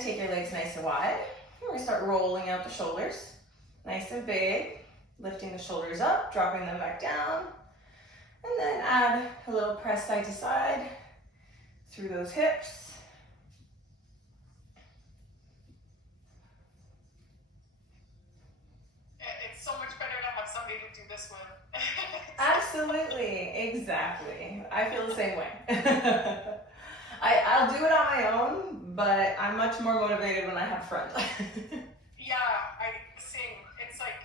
Take your legs nice and wide. We're going to start rolling out the shoulders. Nice and big. Lifting the shoulders up, dropping them back down. And then add a little press side to side through those hips. It's so much better to have somebody to do this with. Absolutely, exactly. I feel the same way. I'll do it on my own, but I'm much more motivated when I have a friend. Yeah, same. It's like,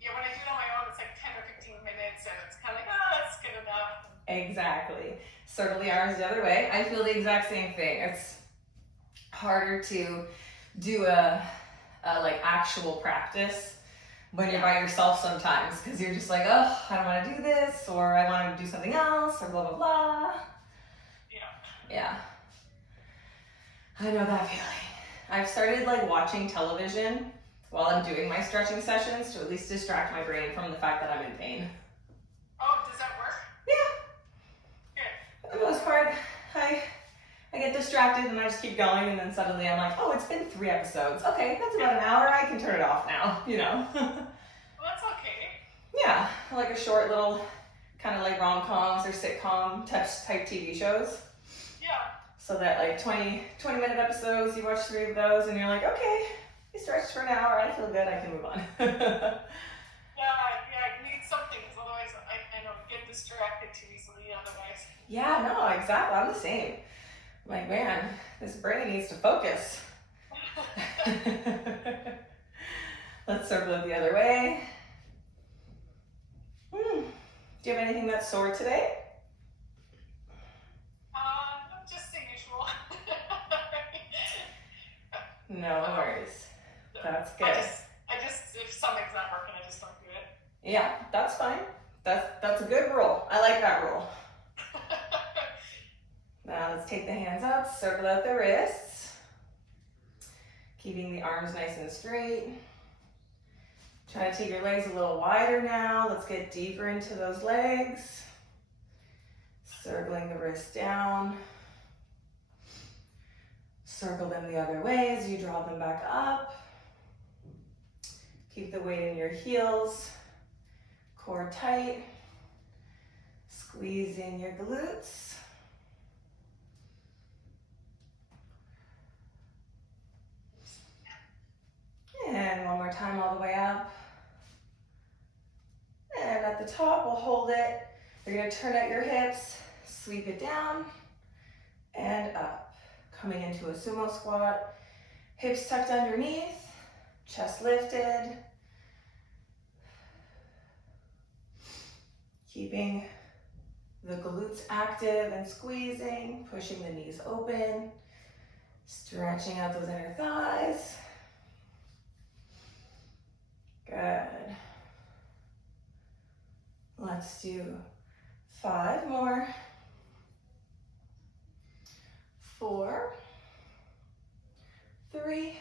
when I do it on my own, it's like 10 or 15 minutes, and it's kind of like, that's good enough. Exactly. Circle the arms the other way. I feel the exact same thing. It's harder to do a like actual practice when you're by yourself sometimes, because you're just like, oh, I don't want to do this, or I want to do something else, or blah blah blah. Yeah. I know that feeling. I've started like watching television while I'm doing my stretching sessions to at least distract my brain from the fact that I'm in pain. Oh, does that work? Yeah. Good. For the most part, I get distracted and I just keep going, and then suddenly I'm like, oh, it's been 3 episodes. Okay, that's about an hour. I can turn it off now, Well, that's okay. Yeah, like a short little kind of like rom-coms or sitcom type TV shows. Yeah. So that like 20-minute episodes, you watch 3 of those and you're like, okay, you stretched for an hour, I feel good, I can move on. Yeah, you need something, because otherwise I don't get distracted too easily otherwise. Yeah, no, exactly, I'm the same. I'm like, man, this brain needs to focus. Let's circle it the other way. Do you have anything that's sore today? Just the usual. No worries. That's good. I just, if something's not working, I just don't do it. Yeah, that's fine. That's a good rule. I like that rule. Now let's take the hands up, circle out the wrists. Keeping the arms nice and straight. Try to take your legs a little wider now. Let's get deeper into those legs. Circling the wrists down. Circle them the other way as you draw them back up. Keep the weight in your heels. Core tight. Squeeze in your glutes. And one more time all the way up. And at the top, we'll hold it. You're gonna turn out your hips, sweep it down, and up. Coming into a sumo squat. Hips tucked underneath, chest lifted. Keeping the glutes active and squeezing, pushing the knees open, stretching out those inner thighs. Good. Let's do 5 more. 4, 3,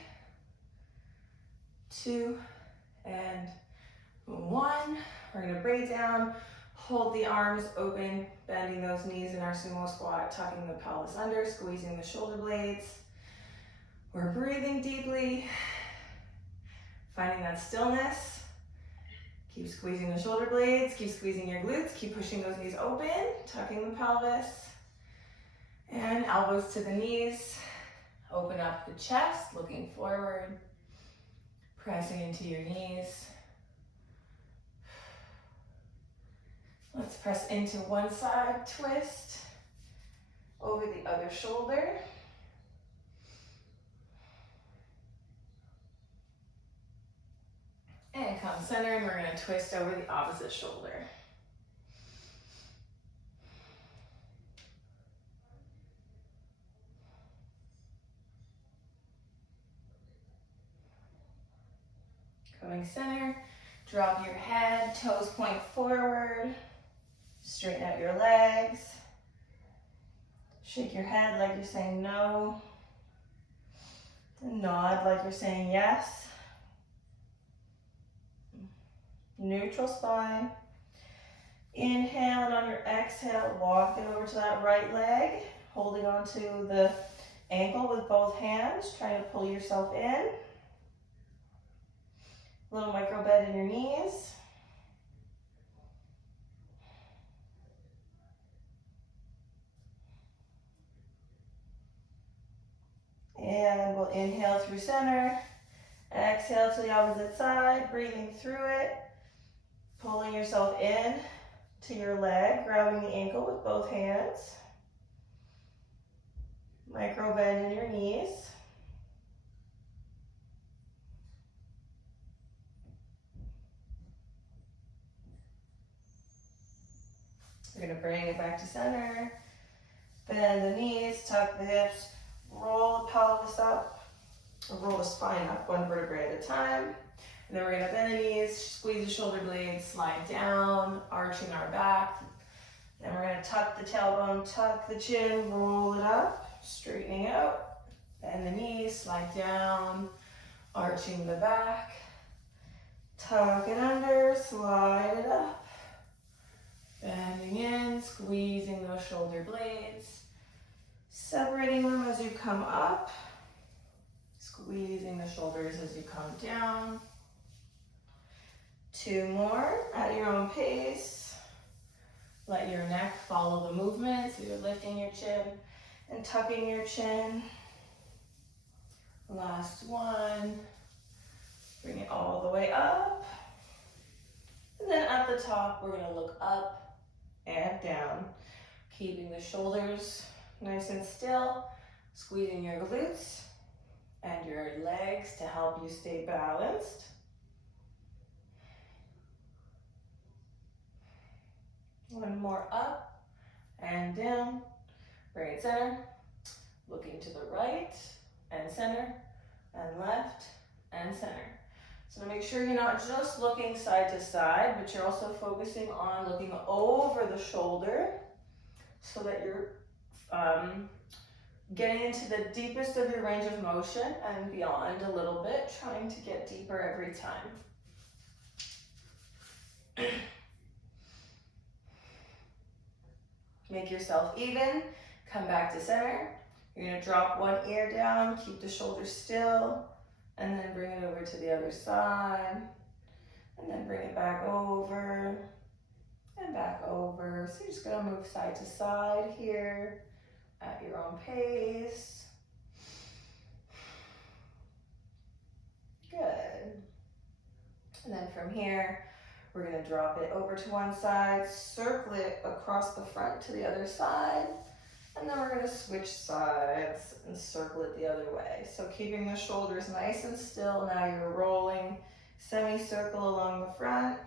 2, and 1. We're gonna break down, hold the arms open, bending those knees in our sumo squat, tucking the pelvis under, squeezing the shoulder blades. We're breathing deeply, finding that stillness. Keep squeezing the shoulder blades, keep squeezing your glutes, keep pushing those knees open, tucking the pelvis. And elbows to the knees. Open up the chest, looking forward. Pressing into your knees. Let's press into one side, twist. Over the other shoulder. And come center, and we're gonna twist over the opposite shoulder. Coming center, drop your head, toes point forward, straighten out your legs, shake your head like you're saying no, and nod like you're saying yes. Neutral spine. Inhale, and on your exhale, walk it over to that right leg, holding on to the ankle with both hands, trying to pull yourself in. Little micro bend in your knees. And we'll inhale through center. Exhale to the opposite side, breathing through it. Pulling yourself in to your leg, grabbing the ankle with both hands. Micro bend in your knees. We're gonna bring it back to center. Bend the knees, tuck the hips, roll the pelvis up, or roll the spine up, one vertebrae at a time. And then we're gonna bend the knees, squeeze the shoulder blades, slide down, arching our back. Then we're gonna tuck the tailbone, tuck the chin, roll it up, straightening out. Bend the knees, slide down, arching the back. Tuck it under, slide it up. Bending in, squeezing those shoulder blades. Separating them as you come up. Squeezing the shoulders as you come down. 2 more at your own pace. Let your neck follow the movement, so you're lifting your chin and tucking your chin. Last one. Bring it all the way up. And then at the top, we're gonna look up and down, keeping the shoulders nice and still, squeezing your glutes and your legs to help you stay balanced. One more up and down, bring it center, looking to the right and center, and left and center. So make sure you're not just looking side to side, but you're also focusing on looking over the shoulder so that you're getting into the deepest of your range of motion and beyond a little bit, trying to get deeper every time. Make yourself even, come back to center. You're gonna drop one ear down, keep the shoulders still, and then bring it over to the other side, and then bring it back over, and back over. So you're just gonna move side to side here at your own pace. Good. And then from here, we're gonna drop it over to one side, circle it across the front to the other side, and then we're gonna switch sides and circle it the other way. So keeping the shoulders nice and still, now you're rolling semicircle along the front,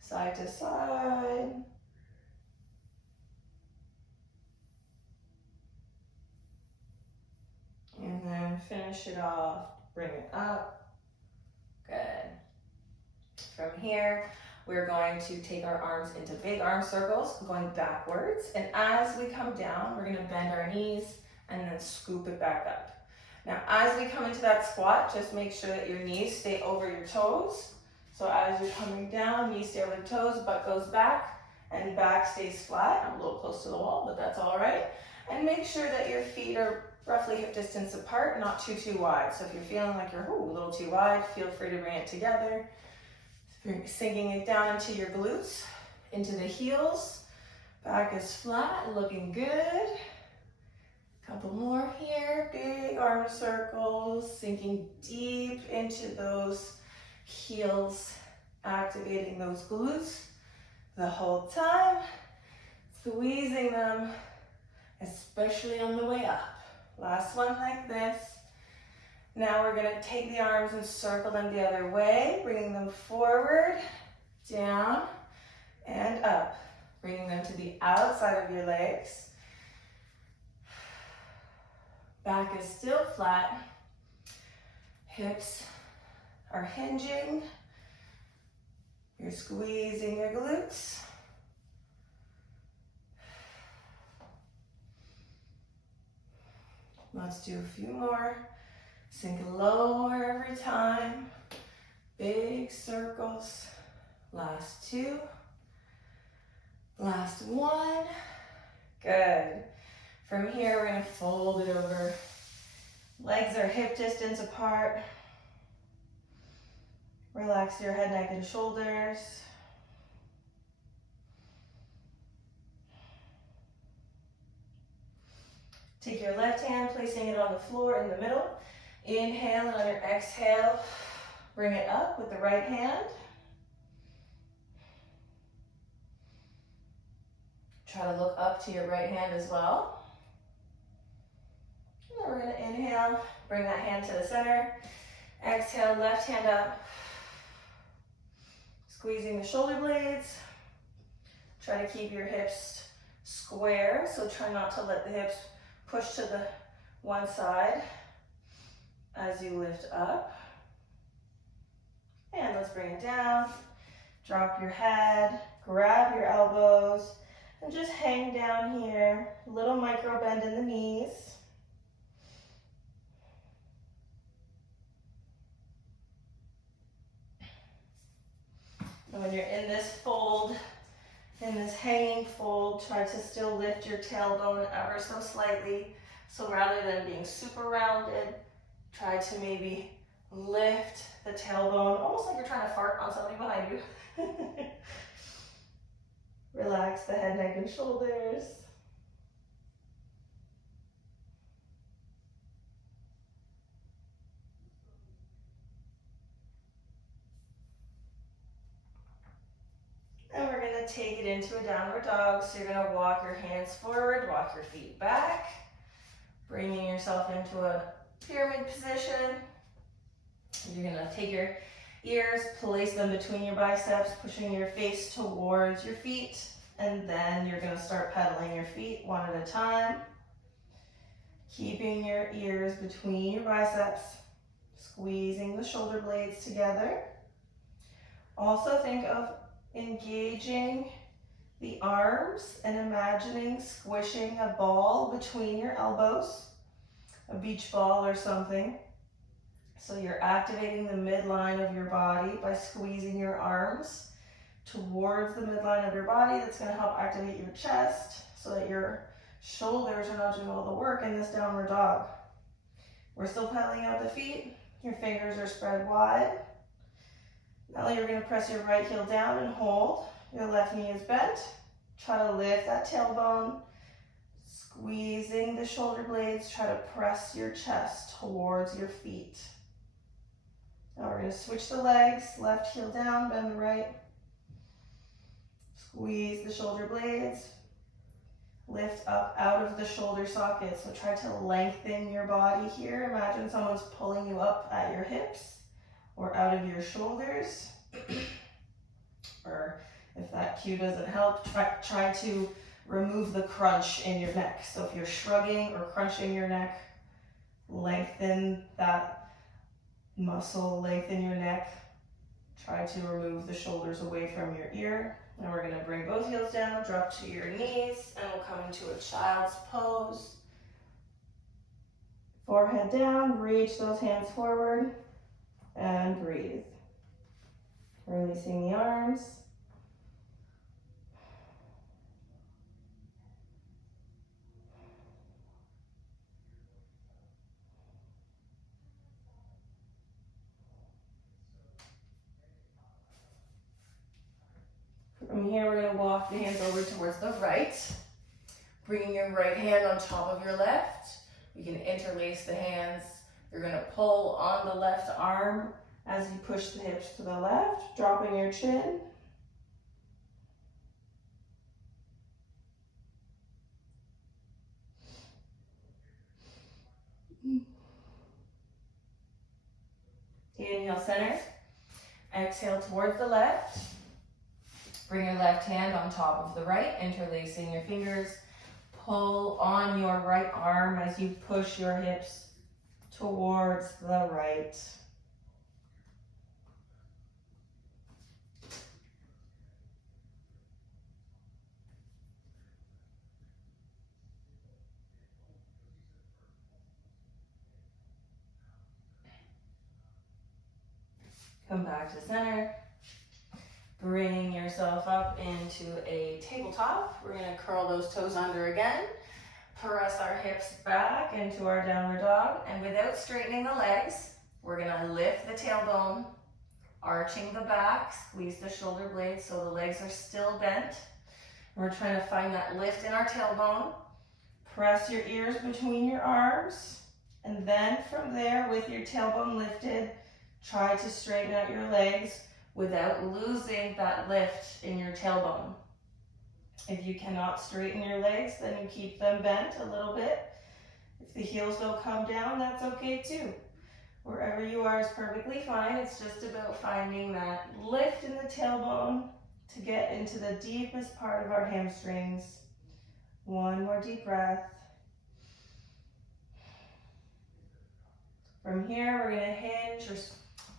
side to side. And then finish it off, bring it up. Good. From here, we're going to take our arms into big arm circles, going backwards. And as we come down, we're gonna bend our knees and then scoop it back up. Now, as we come into that squat, just make sure that your knees stay over your toes. So as you're coming down, knees stay over the toes, butt goes back, and back stays flat. I'm a little close to the wall, but that's all right. And make sure that your feet are roughly hip distance apart, not too wide. So if you're feeling like you're a little too wide, feel free to bring it together. Sinking it down into your glutes, into the heels. Back is flat, looking good. Couple more here, big arm circles, sinking deep into those heels, activating those glutes the whole time, squeezing them, especially on the way up. Last one like this. Now we're gonna take the arms and circle them the other way, bringing them forward, down, and up. Bringing them to the outside of your legs. Back is still flat. Hips are hinging. You're squeezing your glutes. Let's do a few more. Sink lower every time. Big circles. Last 2. Last 1. Good. From here, we're gonna fold it over. Legs are hip distance apart. Relax your head, neck, and shoulders. Take your left hand, placing it on the floor in the middle. Inhale, and on your exhale, bring it up with the right hand. Try to look up to your right hand as well. And then we're gonna inhale, bring that hand to the center. Exhale, left hand up. Squeezing the shoulder blades. Try to keep your hips square, so try not to let the hips push to the one side as you lift up. And let's bring it down. Drop your head, grab your elbows, and just hang down here. Little micro bend in the knees. And when you're in this fold, in this hanging fold, try to still lift your tailbone ever so slightly. So rather than being super rounded, try to maybe lift the tailbone, almost like you're trying to fart on somebody behind you. Relax the head, neck, and shoulders. And we're gonna take it into a downward dog. So you're gonna walk your hands forward, walk your feet back, bringing yourself into a pyramid position. You're gonna take your ears, place them between your biceps, pushing your face towards your feet, and then you're gonna start pedaling your feet one at a time. Keeping your ears between your biceps, squeezing the shoulder blades together. Also think of engaging the arms and imagining squishing a ball between your elbows, a beach ball or something. So you're activating the midline of your body by squeezing your arms towards the midline of your body. That's going to help activate your chest so that your shoulders are not doing all the work in this downward dog. We're still pedaling out the feet. Your fingers are spread wide. Now you're going to press your right heel down and hold. Your left knee is bent. Try to lift that tailbone. Squeezing the shoulder blades. Try to press your chest towards your feet. Now we're going to switch the legs. Left heel down, bend the right. Squeeze the shoulder blades. Lift up out of the shoulder socket. So try to lengthen your body here. Imagine someone's pulling you up at your hips or out of your shoulders. Or if that cue doesn't help, try to remove the crunch in your neck. So if you're shrugging or crunching your neck, lengthen that muscle, lengthen your neck. Try to remove the shoulders away from your ear. Now we're going to bring both heels down, drop to your knees, and we'll come into a child's pose. Forehead down, reach those hands forward, and breathe. Releasing the arms. From here, we're going to walk the hands over towards the right, bringing your right hand on top of your left. You can interlace the hands. You're going to pull on the left arm as you push the hips to the left, dropping your chin. Inhale, center. Exhale towards the left. Bring your left hand on top of the right, interlacing your fingers. Pull on your right arm as you push your hips towards the right. Come back to center. Bring yourself up into a tabletop. We're going to curl those toes under again. Press our hips back into our downward dog, and without straightening the legs, we're gonna lift the tailbone, arching the back, squeeze the shoulder blades so the legs are still bent. We're trying to find that lift in our tailbone. Press your ears between your arms, and then from there, with your tailbone lifted, try to straighten out your legs without losing that lift in your tailbone. If you cannot straighten your legs, then you keep them bent a little bit. If the heels don't come down, that's okay too. Wherever you are is perfectly fine. It's just about finding that lift in the tailbone to get into the deepest part of our hamstrings. One more deep breath. From here, we're gonna hinge or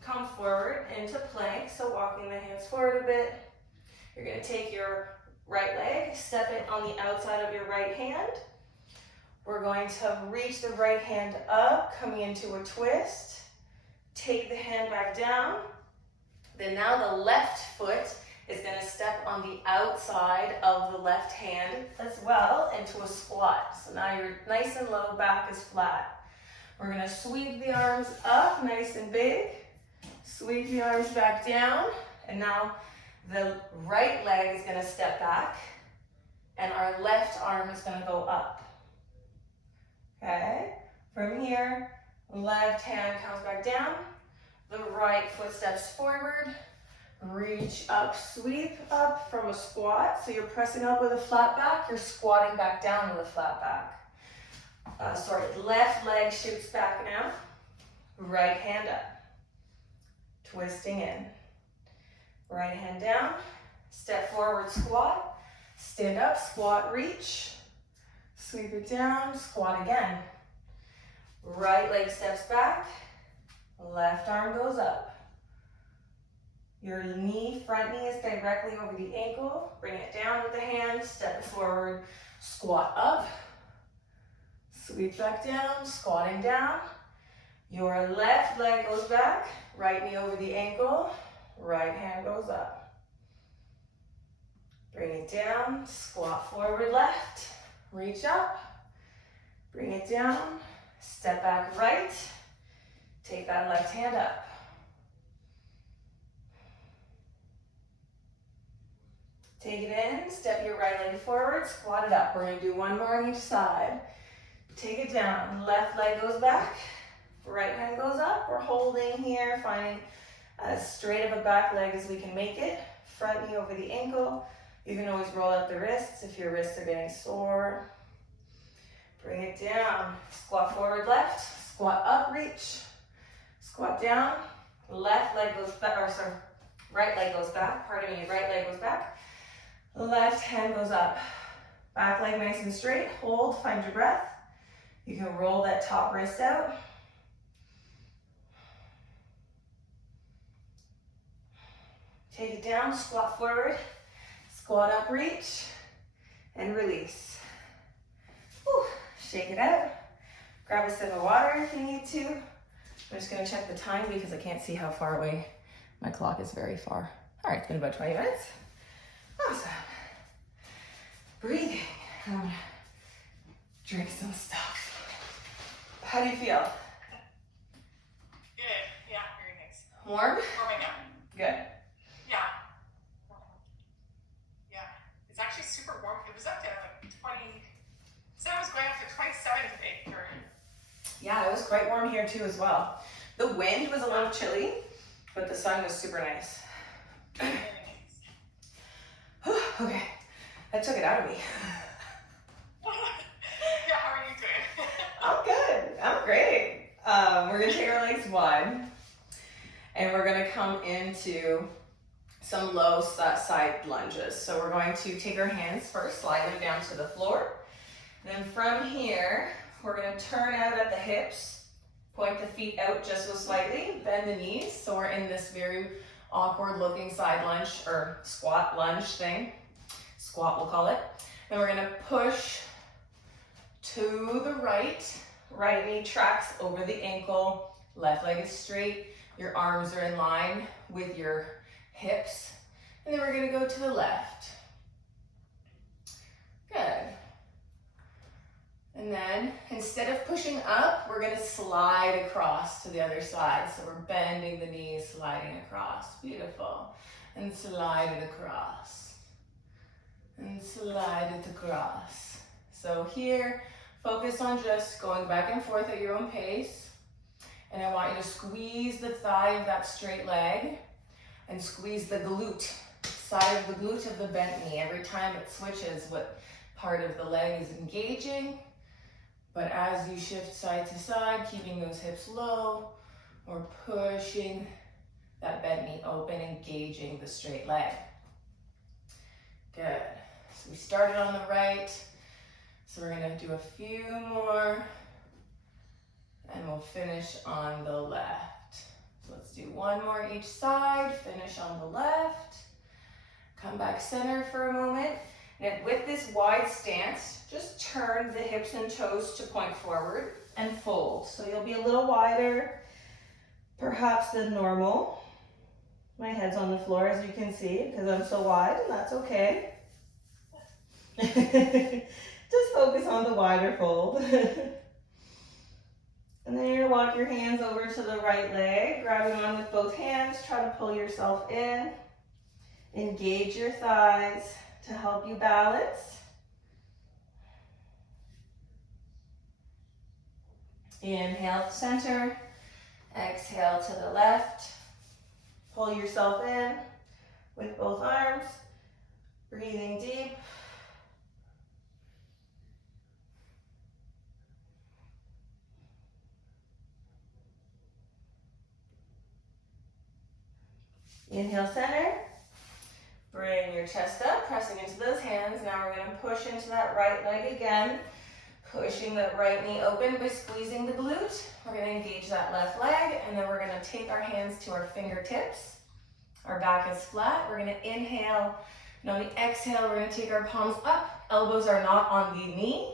come forward into plank. So walking the hands forward a bit. You're gonna take your right leg, step it on the outside of your right hand. We're going to reach the right hand up, coming into a twist. Take the hand back down. Then now the left foot is going to step on the outside of the left hand as well into a squat. So now you're nice and low, back is flat. We're going to sweep the arms up, nice and big. Sweep the arms back down. And now the right leg is going to step back, and our left arm is going to go up. Okay? From here, left hand comes back down, the right foot steps forward, reach up, sweep up from a squat. So you're pressing up with a flat back, you're squatting back down with a flat back. Left leg shoots back now, right hand up, twisting in. Right hand down, step forward, squat, stand up, squat, reach, sweep it down, squat again. Right leg steps back, left arm goes up. Your knee, front knee is directly over the ankle. Bring it down with the hand, step forward, squat up, sweep back down, squatting down. Your left leg goes back, right knee over the ankle. Right hand goes up. Bring it down, squat forward left, reach up, bring it down, step back right, take that left hand up. Take it in, step your right leg forward, squat it up. We're gonna do one more on each side. Take it down, left leg goes back, right hand goes up. We're holding here, finding as straight of a back leg as we can make it. Front knee over the ankle. You can always roll out the wrists if your wrists are getting sore. Bring it down. Squat forward left. Squat up, reach. Squat down. Left leg goes back, right leg goes back. Pardon me, right leg goes back. Left hand goes up. Back leg nice and straight. Hold, find your breath. You can roll that top wrist out. Take it down, squat forward, squat up, reach, and release. Whew. Shake it out. Grab a sip of water if you need to. I'm just gonna check the time because I can't see how far away my clock is. Very far. All right, it's been about 20 minutes. Awesome. Breathing. I'm gonna drink some stuff. How do you feel? Good. Yeah, very nice. Warm? Warming up. Good. Yeah. Yeah. It's actually super warm. It was up to like 20. So it was going up to 27 today. Yeah, it was quite warm here too as well. The wind was a little chilly, but the sun was super nice. Okay, that took it out of me. Yeah, how are you doing? I'm good. I'm great. We're gonna take our legs wide, and we're gonna come into some low side lunges. So we're going to take our hands first, slide them down to the floor. Then from here, we're gonna turn out at the hips, point the feet out just so slightly, bend the knees. So we're in this very awkward looking side lunge or squat lunge thing. Squat, we'll call it. Then we're gonna push to the right. Right knee tracks over the ankle. Left leg is straight. Your arms are in line with your hips. And then we're gonna go to the left. Good. And then instead of pushing up, we're gonna slide across to the other side. So we're bending the knees, sliding across. Beautiful. And slide it across. And slide it across. So here, focus on just going back and forth at your own pace. And I want you to squeeze the thigh of that straight leg and squeeze the glute, side of the glute of the bent knee. Every time it switches, what part of the leg is engaging. But as you shift side to side, keeping those hips low, or pushing that bent knee open, engaging the straight leg. Good. So we started on the right, so we're gonna do a few more, and we'll finish on the left. So let's do one more each side, finish on the left, come back center for a moment. And with this wide stance, just turn the hips and toes to point forward and fold. So you'll be a little wider, perhaps than normal. My head's on the floor, as you can see, because I'm so wide, and that's okay. Just focus on the wider fold. And then you're gonna walk your hands over to the right leg, grabbing on with both hands, try to pull yourself in. Engage your thighs to help you balance. Inhale to center, exhale to the left. Pull yourself in with both arms, breathing deep. Inhale, center. Bring your chest up, pressing into those hands. Now we're gonna push into that right leg again, pushing the right knee open by squeezing the glute. We're gonna engage that left leg, and then we're gonna take our hands to our fingertips. Our back is flat. We're gonna inhale, and on the exhale, we're gonna take our palms up. Elbows are not on the knee.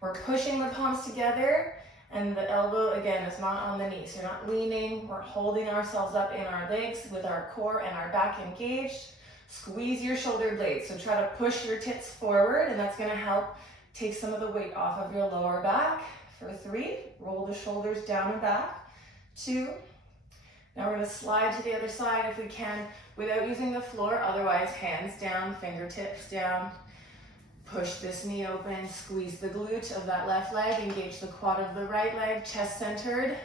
We're pushing the palms together, and the elbow, again, is not on the knee. So you're not leaning. We're holding ourselves up in our legs with our core and our back engaged. Squeeze your shoulder blades. So try to push your tips forward, and that's gonna help take some of the weight off of your lower back. For 3, roll the shoulders down and back. 2, now we're gonna slide to the other side if we can without using the floor, otherwise hands down, fingertips down. Push this knee open, squeeze the glute of that left leg, engage the quad of the right leg, chest centered.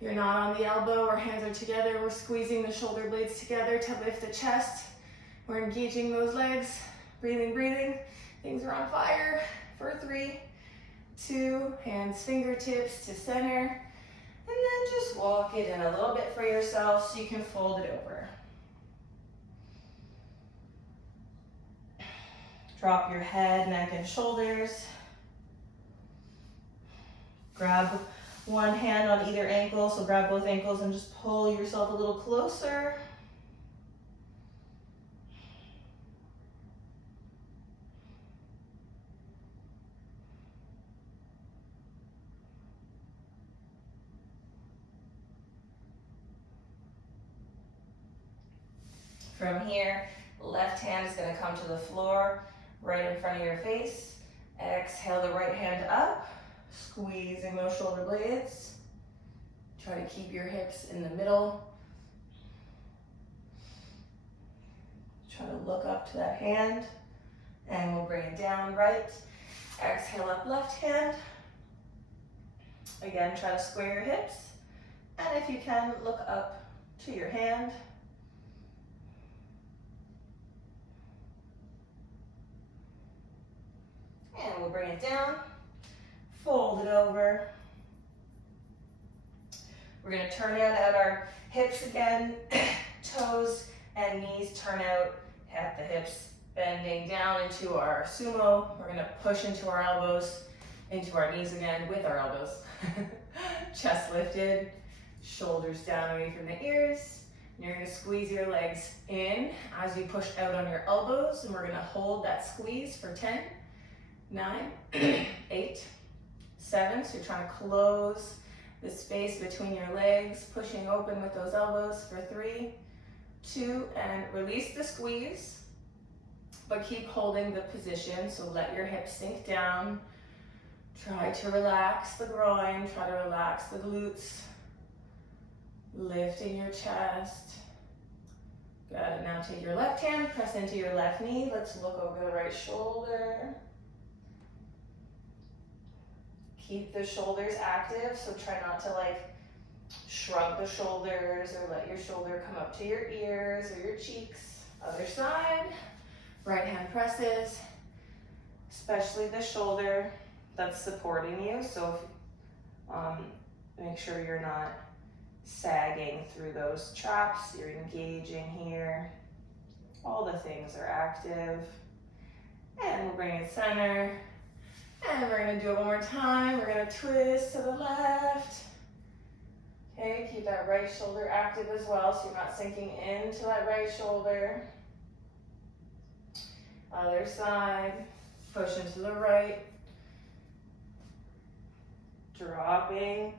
You're not on the elbow, our hands are together. We're squeezing the shoulder blades together to lift the chest. We're engaging those legs, breathing, breathing. Things are on fire. For 3, 2, hands, fingertips to center. And then just walk it in a little bit for yourself so you can fold it over. Drop your head, neck, and shoulders. Grab one hand on either ankle, so grab both ankles and just pull yourself a little closer. From here, left hand is going to come to the floor, right in front of your face. Exhale the right hand up, squeezing those shoulder blades. Try to keep your hips in the middle. Try to look up to that hand, and we'll bring it down right. Exhale up left hand. Again, try to square your hips, and if you can, look up to your hand. And we'll bring it down, fold it over. We're gonna turn out at our hips again, toes and knees turn out at the hips, bending down into our sumo. We're gonna push into our elbows, into our knees again with our elbows. Chest lifted, shoulders down away from the ears. And you're gonna squeeze your legs in as you push out on your elbows, and we're gonna hold that squeeze for 10, 9, 8, 7. So you're trying to close the space between your legs, pushing open with those elbows for 3, 2, and release the squeeze, but keep holding the position. So let your hips sink down. Try to relax the groin, try to relax the glutes. Lifting your chest. Good, now take your left hand, press into your left knee. Let's look over the right shoulder. Keep the shoulders active, so try not to like shrug the shoulders or let your shoulder come up to your ears or your cheeks. Other side, right hand presses, especially the shoulder that's supporting you. So make sure you're not sagging through those traps, you're engaging here. All the things are active. And we'll bring it center. And we're gonna do it one more time. We're gonna twist to the left. Okay, keep that right shoulder active as well so you're not sinking into that right shoulder. Other side, push into the right. Dropping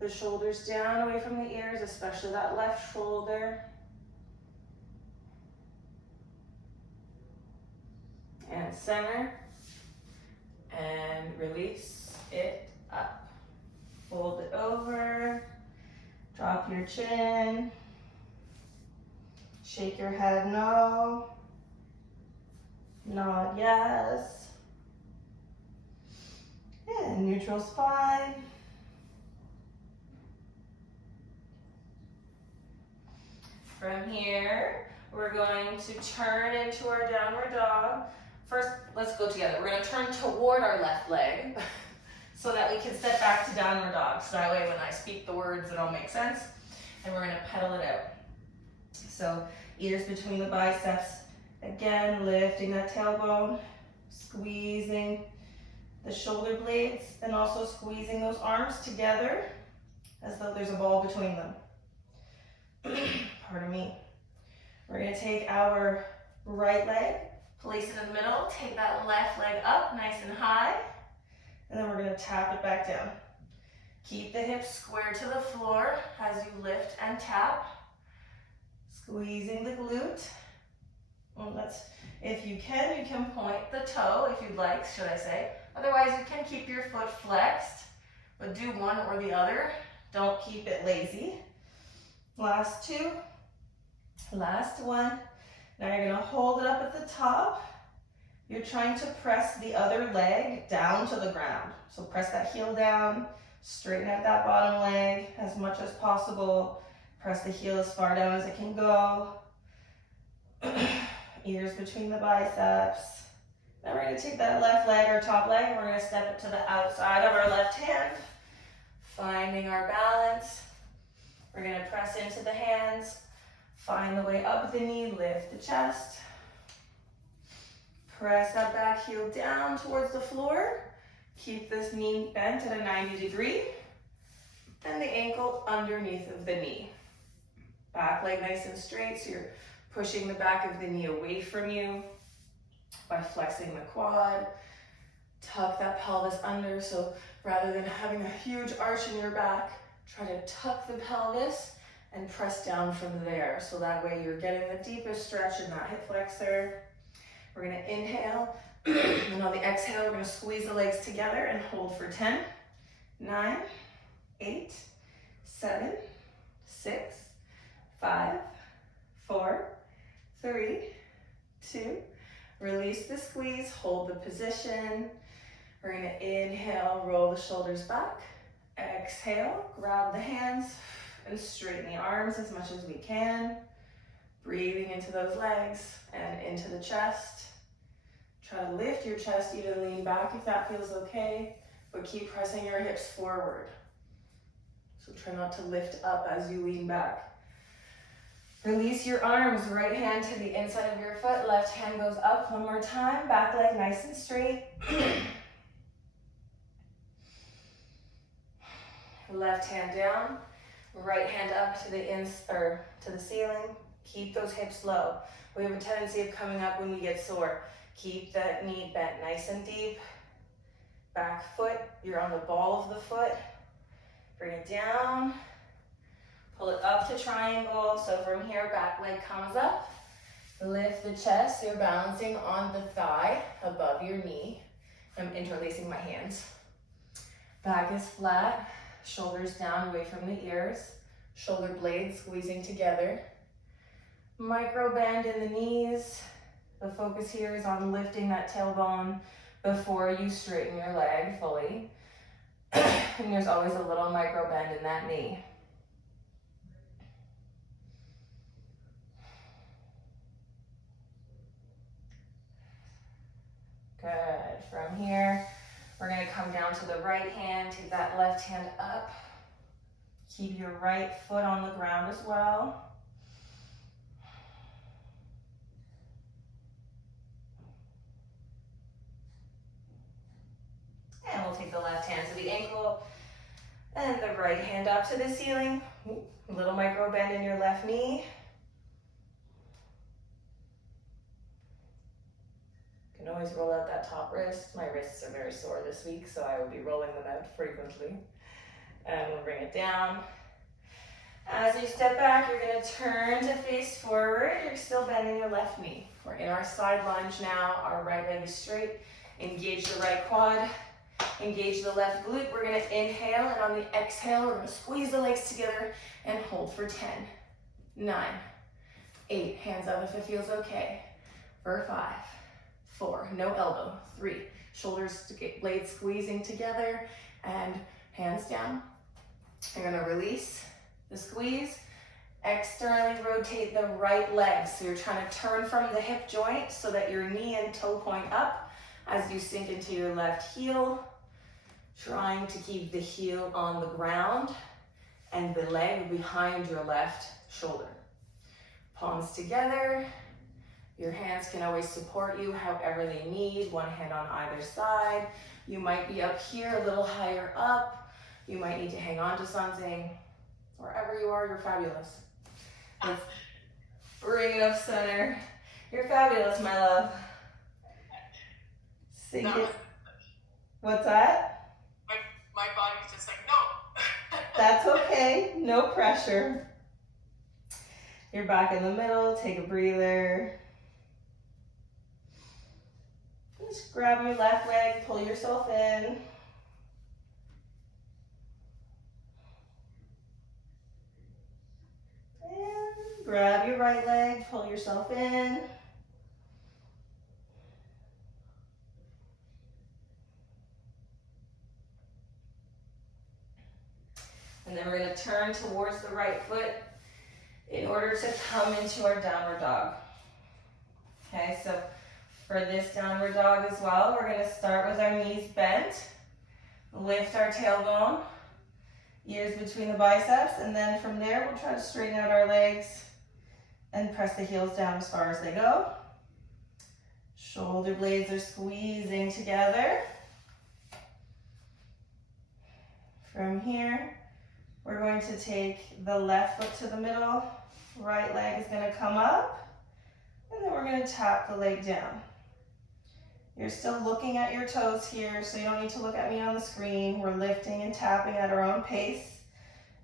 the shoulders down away from the ears, especially that left shoulder. And center. And release it up. Fold it over. Drop your chin. Shake your head no. Nod yes. And neutral spine. From here, we're going to turn into our downward dog. First, let's go together. We're gonna turn toward our left leg so that we can step back to downward dog. So that way when I speak the words, it all makes sense. And we're gonna pedal it out. So ears between the biceps. Again, lifting that tailbone, squeezing the shoulder blades, and also squeezing those arms together as though there's a ball between them. Pardon me. We're gonna take our right leg, place it in the middle, take that left leg up nice and high, and then we're gonna tap it back down. Keep the hips square to the floor as you lift and tap, squeezing the glute. Well, if you can point the toe if you'd like, should I say. Otherwise, you can keep your foot flexed, but do one or the other. Don't keep it lazy. Last two, last one. Now you're gonna hold it up at the top. You're trying to press the other leg down to the ground. So press that heel down, straighten out that bottom leg as much as possible. Press the heel as far down as it can go. Ears between the biceps. Now we're gonna take that left leg or top leg and we're gonna step it to the outside of our left hand, finding our balance. We're gonna press into the hands, find the way up the knee, lift the chest. Press that back heel down towards the floor. Keep this knee bent at a 90 degree. And the ankle underneath of the knee. Back leg nice and straight, so you're pushing the back of the knee away from you by flexing the quad. Tuck that pelvis under, so rather than having a huge arch in your back, try to tuck the pelvis and press down from there. So that way you're getting the deepest stretch in that hip flexor. We're gonna inhale, and on the exhale, we're gonna squeeze the legs together and hold for 10, 9, 8, 7, 6, 5, 4, 3, 2, release the squeeze, hold the position. We're gonna inhale, roll the shoulders back. Exhale, grab the hands and straighten the arms as much as we can. Breathing into those legs and into the chest. Try to lift your chest, even lean back if that feels okay, but keep pressing your hips forward. So try not to lift up as you lean back. Release your arms, right hand to the inside of your foot, left hand goes up one more time, back leg nice and straight. Left hand down, right hand up to the ceiling. Keep those hips low. We have a tendency of coming up when we get sore. Keep that knee bent nice and deep. Back foot, you're on the ball of the foot. Bring it down. Pull it up to triangle. So from here, back leg comes up. Lift the chest, so you're balancing on the thigh above your knee. I'm interlacing my hands. Back is flat, shoulders down away from the ears, shoulder blades squeezing together. Micro bend in the knees. The focus here is on lifting that tailbone before you straighten your leg fully. And there's always a little micro bend in that knee. Good. From here, we're going to come down to the right hand, take that left hand up. Keep your right foot on the ground as well. And we'll take the left hand to the ankle and the right hand up to the ceiling. A little micro bend in your left knee. You can always roll out that top wrist. My wrists are very sore this week, so I will be rolling them out frequently. And we'll bring it down. As you step back, you're going to turn to face forward. You're still bending your left knee. We're in our side lunge now. Our right leg is straight. Engage the right quad. Engage the left glute. We're going to inhale, and on the exhale, we're going to squeeze the legs together and hold for 10, 9, 8. Hands up if it feels okay. For 5, 4. No elbow. 3. Shoulders blades squeezing together and hands down. You're going to release the squeeze. Externally rotate the right leg. So you're trying to turn from the hip joint so that your knee and toe point up as you sink into your left heel. Trying to keep the heel on the ground and the leg behind your left shoulder. Palms together. Your hands can always support you however they need. One hand on either side. You might be up here a little higher up. You might need to hang on to something. Wherever you are, you're fabulous. Let's bring it up center. You're fabulous, my love. Sink it. What's that? My body's just like, no. That's okay. No pressure. You're back in the middle. Take a breather. Just grab your left leg. Pull yourself in. And grab your right leg. Pull yourself in. And then we're going to turn towards the right foot in order to come into our downward dog. Okay, so for this downward dog as well, we're going to start with our knees bent. Lift our tailbone, ears between the biceps, and then from there we'll try to straighten out our legs and press the heels down as far as they go. Shoulder blades are squeezing together. From here, we're going to take the left foot to the middle, right leg is going to come up, and then we're going to tap the leg down. You're still looking at your toes here, so you don't need to look at me on the screen. We're lifting and tapping at our own pace,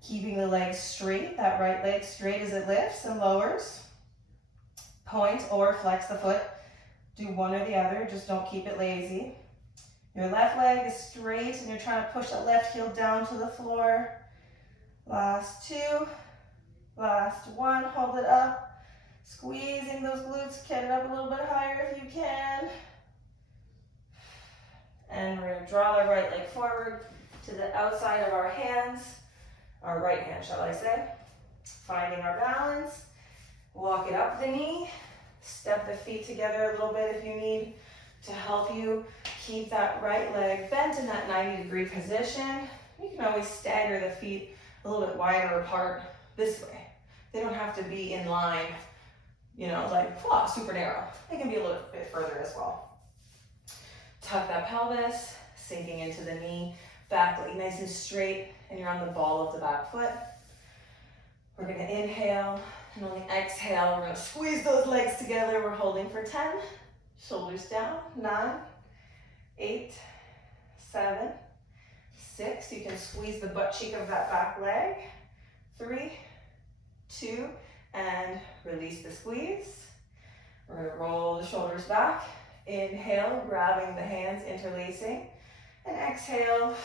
keeping the legs straight, that right leg straight as it lifts and lowers. Point or flex the foot. Do one or the other, just don't keep it lazy. Your left leg is straight, and you're trying to push that left heel down to the floor. Last 2, last 1, hold it up, squeezing those glutes, get it up a little bit higher if you can. And we're going to draw our right leg forward to the outside of our hands, our right hand, shall I say. Finding our balance, walk it up the knee, step the feet together a little bit if you need to help you keep that right leg bent in that 90-degree position. You can always stagger the feet a little bit wider apart this way. They don't have to be in line, you know, like super narrow. They can be a little bit further as well. Tuck that pelvis, sinking into the knee, back leg nice and straight, and you're on the ball of the back foot. We're gonna inhale, and on the exhale, we're gonna squeeze those legs together. We're holding for 10, shoulders down, 9, 8, 7, 6. You can squeeze the butt cheek of that back leg. 3, 2, and release the squeeze. We're gonna roll the shoulders back. Inhale, grabbing the hands, interlacing. And exhale,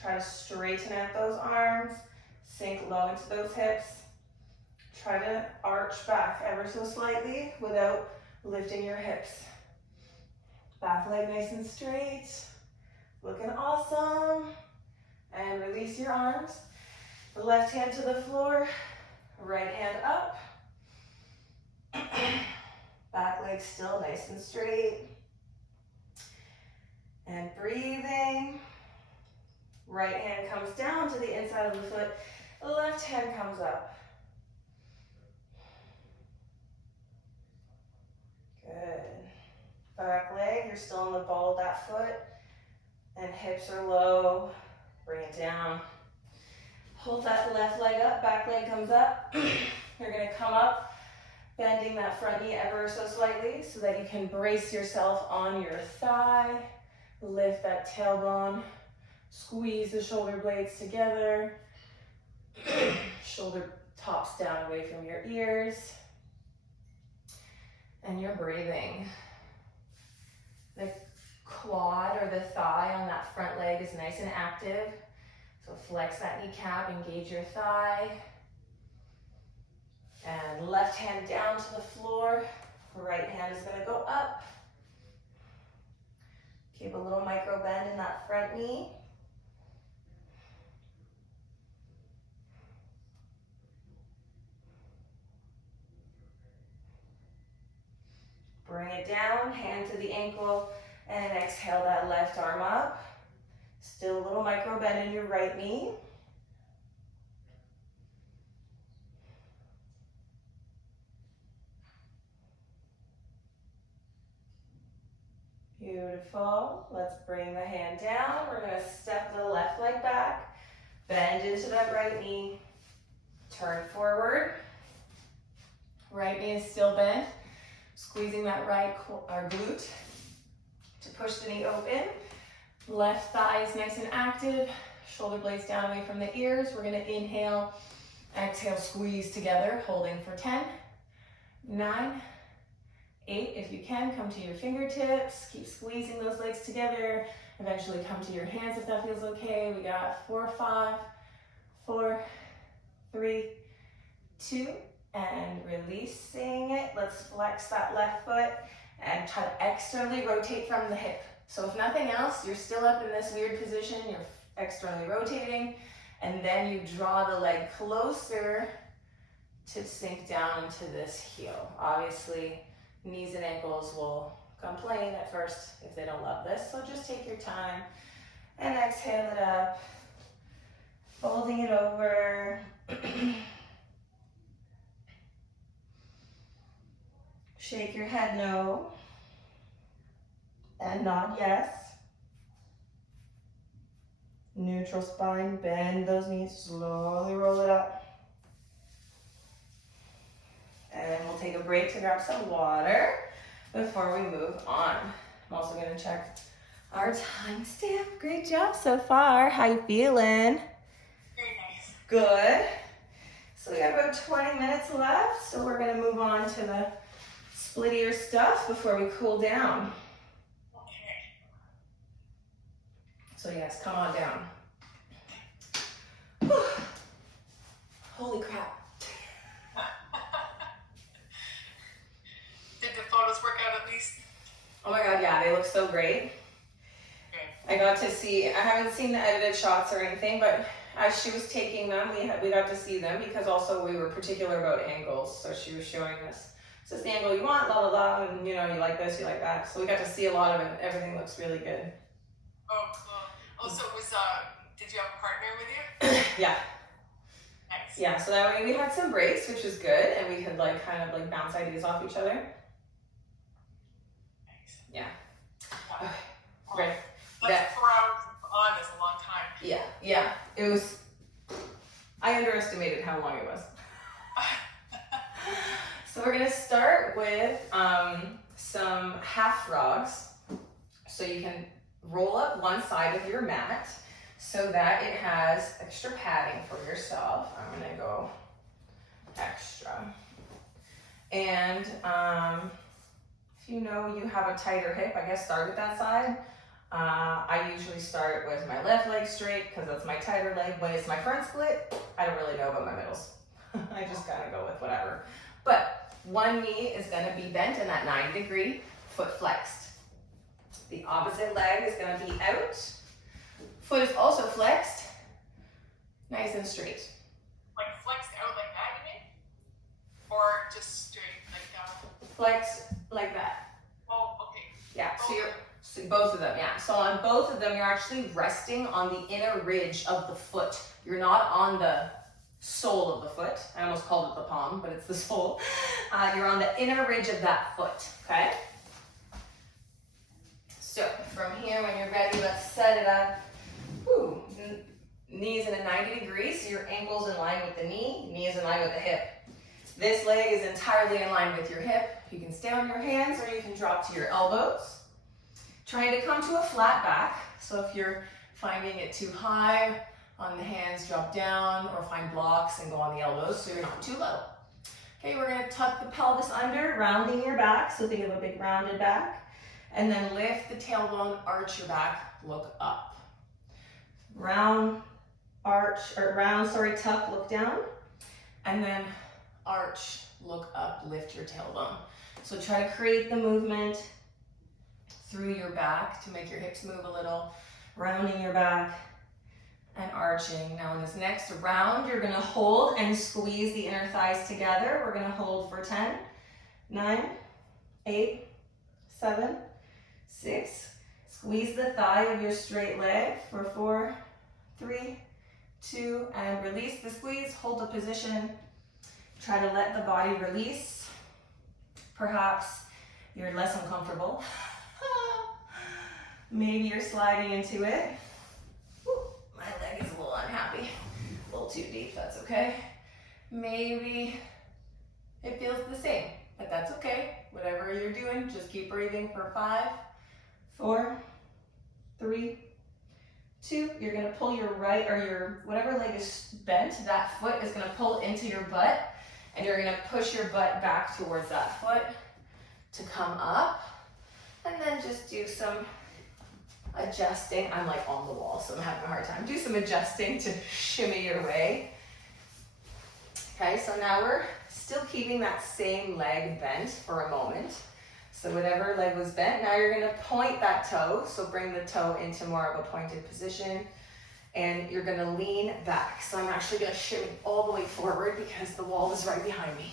Try to straighten out those arms, sink low into those hips. Try to arch back ever so slightly without lifting your hips. Back leg nice and straight. Looking awesome. And release your arms. The left hand to the floor, right hand up. Back leg still nice and straight. And breathing. Right hand comes down to the inside of the foot. The left hand comes up. Good. Back leg, you're still in the ball of that foot. And hips are low. Bring it down. Hold that left leg up, back leg comes up. You're gonna come up, bending that front knee ever so slightly so that you can brace yourself on your thigh. Lift that tailbone. Squeeze the shoulder blades together. Shoulder tops down away from your ears. And you're breathing. The quad or the thigh on that front leg is nice and active. So flex that kneecap, engage your thigh. And left hand down to the floor. Right hand is gonna go up. Keep a little micro bend in that front knee. Bring it down, hand to the ankle, and exhale that left arm up. Still a little micro bend in your right knee. Beautiful. Let's bring the hand down. We're gonna step the left leg back, bend into that right knee, turn forward. Right knee is still bent. Squeezing that right glute to push the knee open. Left thigh is nice and active. Shoulder blades down away from the ears. We're gonna inhale, exhale, squeeze together, holding for 10, 9, 8. If you can, come to your fingertips. Keep squeezing those legs together. Eventually come to your hands if that feels okay. We got 4, 5, 4, 3, 2, and releasing it. Let's flex that left foot and try to externally rotate from the hip. So if nothing else, you're still up in this weird position, you're externally rotating, and then you draw the leg closer to sink down into this heel. Obviously, knees and ankles will complain at first if they don't love this, so just take your time and exhale it up, folding it over. Shake your head no, and nod yes. Neutral spine, bend those knees, slowly roll it up. And we'll take a break to grab some water before we move on. I'm also gonna check our timestamp. Great job so far. How you feeling? Very nice. Good. So we got about 20 minutes left, so we're gonna move on to the splittier stuff before we cool down. Okay. So yes, come on down. Holy crap. Did the photos work out at least? Oh my god, yeah, they look so great. Okay. I got to see, I haven't seen the edited shots or anything, but as she was taking them, we got to see them because also we were particular about angles. So she was showing us, is this the angle you want, la la la, and you know, you like this, you like that. So we got to see a lot of it. Everything looks really good. Oh, cool. Also, did you have a partner with you? Yeah. Nice. Yeah, so that way we had some breaks, which was good, and we could like kind of like bounce ideas off each other. Nice. Yeah. Yeah. Right. That's 4 hours on is a long time. Yeah, yeah. It was, I underestimated how long it was. So we're gonna start with some half frogs. So you can roll up one side of your mat so that it has extra padding for yourself. I'm gonna go extra. And if you know you have a tighter hip, I guess start with that side. I usually start with my left leg straight because that's my tighter leg. When it's my front split, I don't really know about my middles. I just kind of go with whatever. But one knee is going to be bent in that 90-degree, foot flexed. The opposite leg is going to be out. Foot is also flexed, nice and straight. Like flexed out like that, you mean? Or just straight like Flex like that. Oh, okay. Yeah, so both of them, yeah. So on both of them, you're actually resting on the inner ridge of the foot. You're not on the sole of the foot. I almost called it the palm, but it's the sole. You're on the inner ridge of that foot, okay? So from here, when you're ready, let's set it up. Whew. Knees in a 90 degrees, so your ankle's in line with the knee is in line with the hip. This leg is entirely in line with your hip. You can stay on your hands or you can drop to your elbows. Trying to come to a flat back. So if you're finding it too high on the hands, drop down or find blocks and go on the elbows so you're not too low. Okay, we're gonna tuck the pelvis under, rounding your back. So think of a big rounded back. And then lift the tailbone, arch your back, look up. Tuck, look down. And then arch, look up, lift your tailbone. So try to create the movement through your back to make your hips move a little, rounding your back and arching. Now in this next round, you're gonna hold and squeeze the inner thighs together. We're gonna hold for 10, 9, 8, 7, 6. Squeeze the thigh of your straight leg for 4, 3, 2, and release the squeeze. Hold the position. Try to let the body release. Perhaps you're less uncomfortable. Maybe you're sliding into it. Woo, my leg is a little unhappy. A little too deep, that's okay. Maybe it feels the same, but that's okay. Whatever you're doing, just keep breathing for 5, 4, 3, 2. You're gonna pull your right, or your whatever leg is bent, that foot is gonna pull into your butt, and you're gonna push your butt back towards that foot to come up, and then just do some adjusting. I'm like on the wall, so I'm having a hard time. Do some adjusting to shimmy your way. Okay, so now we're still keeping that same leg bent for a moment. So whatever leg was bent, now you're gonna point that toe. So bring the toe into more of a pointed position, and you're gonna lean back. So I'm actually gonna shimmy all the way forward because the wall is right behind me.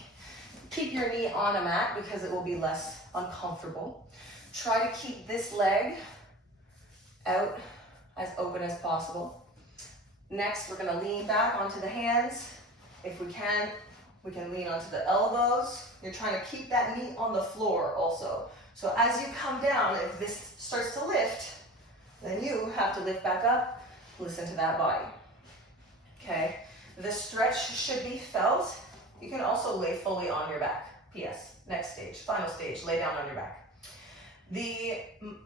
Keep your knee on a mat because it will be less uncomfortable. Try to keep this leg out as open as possible. Next, we're gonna lean back onto the hands. If we can lean onto the elbows. You're trying to keep that knee on the floor also. So as you come down, if this starts to lift, then you have to lift back up. Listen to that body. Okay, the stretch should be felt. You can also lay fully on your back. P.S. Next stage, final stage, lay down on your back. The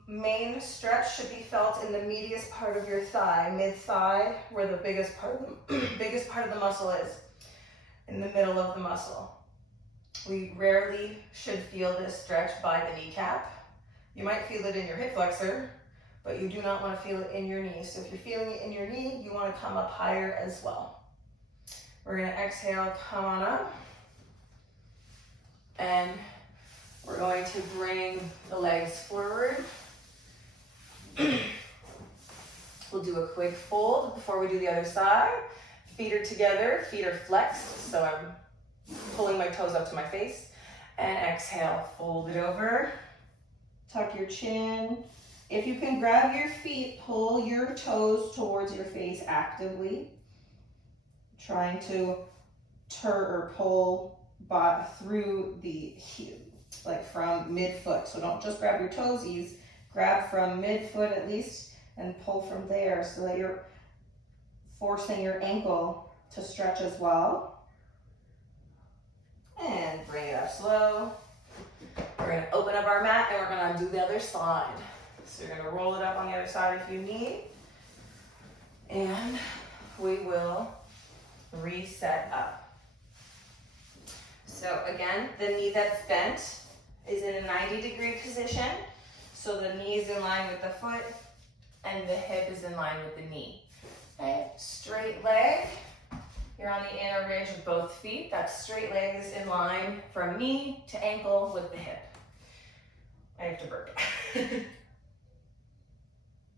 main stretch should be felt in the medius part of your thigh, mid-thigh, where the biggest part of the muscle is, in the middle of the muscle. We rarely should feel this stretch by the kneecap. You might feel it in your hip flexor, but you do not want to feel it in your knee. So if you're feeling it in your knee, you want to come up higher as well. We're going to exhale, come on up. And we're going to bring the legs forward. We'll do a quick fold before we do the other side. Feet are together, feet are flexed, so I'm pulling my toes up to my face. And exhale, fold it over. Tuck your chin. If you can grab your feet, pull your toes towards your face actively. Trying to turn or pull through the heel, like from mid-foot. So don't just grab your toesies, grab from mid-foot at least and pull from there so that you're forcing your ankle to stretch as well. And bring it up slow. We're gonna open up our mat and we're gonna do the other side. So you're gonna roll it up on the other side if you need. And we will reset up. So again, the knee that's bent is in a 90-degree position. So the knee is in line with the foot, and the hip is in line with the knee. Okay, straight leg. You're on the inner ridge of both feet. That straight leg is in line from knee to ankle with the hip. I have to burp.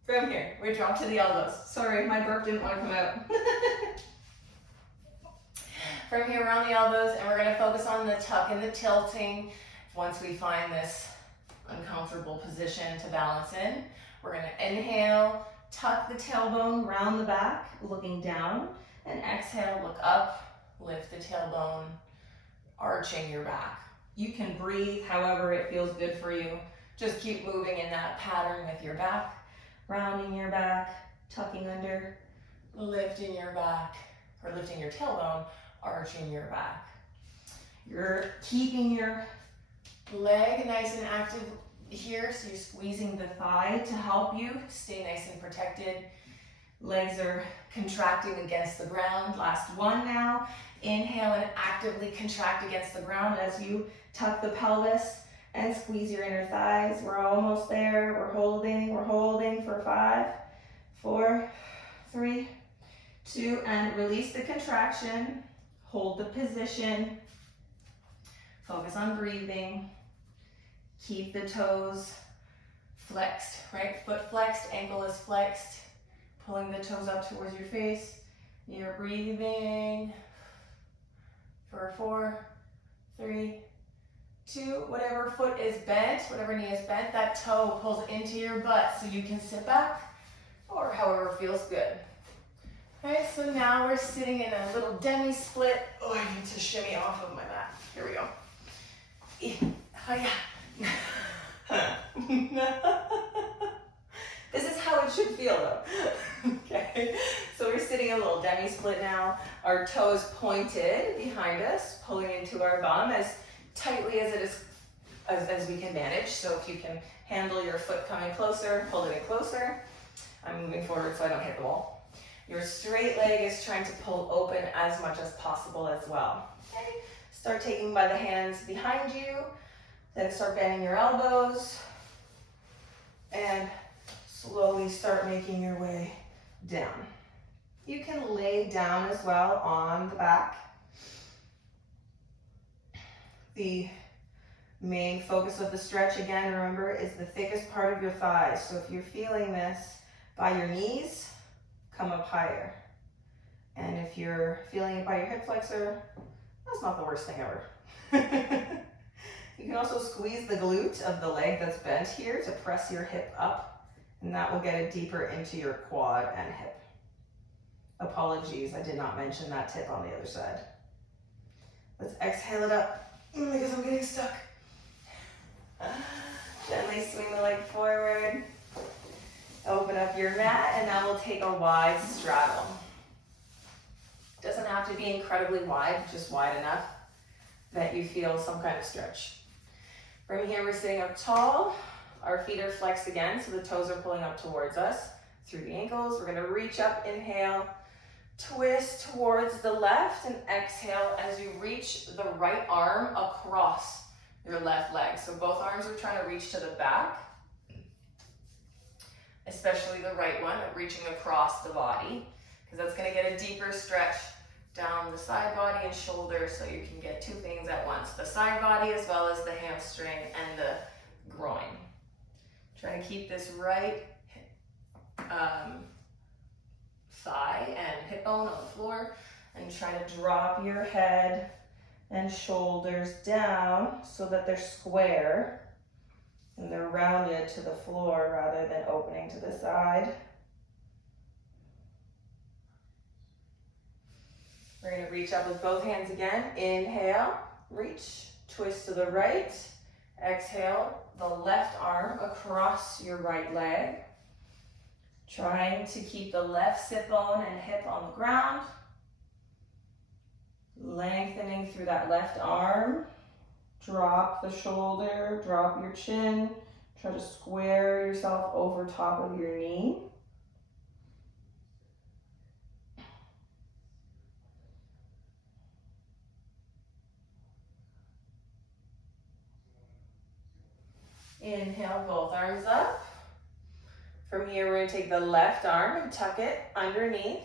From here, we drop to the elbows. Sorry, my burp didn't want to come out. From here, we're on the elbows, and we're gonna focus on the tuck and the tilting. Once we find this uncomfortable position to balance in, we're gonna inhale, tuck the tailbone, round the back, looking down, and exhale, look up, lift the tailbone, arching your back. You can breathe however it feels good for you. Just keep moving in that pattern with your back, rounding your back, tucking under, lifting your back, or lifting your tailbone, arching your back. You're keeping your leg nice and active here, so you're squeezing the thigh to help you stay nice and protected. Legs are contracting against the ground. Last one now. Inhale and actively contract against the ground as you tuck the pelvis and squeeze your inner thighs. We're almost there. We're holding for 5, 4, 3, 2, and release the contraction. Hold the position. Focus on breathing. Keep the toes flexed, right? Foot flexed, ankle is flexed. Pulling the toes up towards your face. You're breathing for 4, 3, 2. Whatever foot is bent, whatever knee is bent, that toe pulls into your butt so you can sit back or however feels good. Okay, so now we're sitting in a little demi-split. Oh, I need to shimmy off of my mat. Here we go. Oh, yeah. This is how it should feel though. Okay, so we're sitting in a little demi-split now. Our toes pointed behind us, pulling into our bum as tightly as it is as we can manage. So if you can handle your foot coming closer, pull it in closer. I'm moving forward so I don't hit the wall. Your straight leg is trying to pull open as much as possible as well. Okay, start taking by the hands behind you, then start bending your elbows, and slowly start making your way down. You can lay down as well on the back. The main focus of the stretch, again, remember, is the thickest part of your thighs. So if you're feeling this by your knees, come up higher. And if you're feeling it by your hip flexor, that's not the worst thing ever. You can also squeeze the glute of the leg that's bent here to press your hip up, and that will get it deeper into your quad and hip. Apologies, I did not mention that tip on the other side. Let's exhale it up because I'm getting stuck. Gently swing the leg forward. Open up your mat, and now we'll take a wide straddle. Doesn't have to be incredibly wide, just wide enough that you feel some kind of stretch. From here, we're sitting up tall. Our feet are flexed again, so the toes are pulling up towards us through the ankles. We're gonna reach up, inhale, twist towards the left, and exhale as you reach the right arm across your left leg. So both arms are trying to reach to the back, especially the right one, reaching across the body, because that's gonna get a deeper stretch down the side body and shoulder, so you can get two things at once, the side body as well as the hamstring and the groin. Try to keep this right thigh and hip bone on the floor, and try to drop your head and shoulders down so that they're square and they're rounded to the floor rather than opening to the side. We're going to reach up with both hands again. Inhale, reach, twist to the right. Exhale, the left arm across your right leg. Trying to keep the left sit bone and hip on the ground. Lengthening through that left arm. Drop the shoulder, drop your chin. Try to square yourself over top of your knee. Inhale, both arms up. From here, we're gonna take the left arm and tuck it underneath.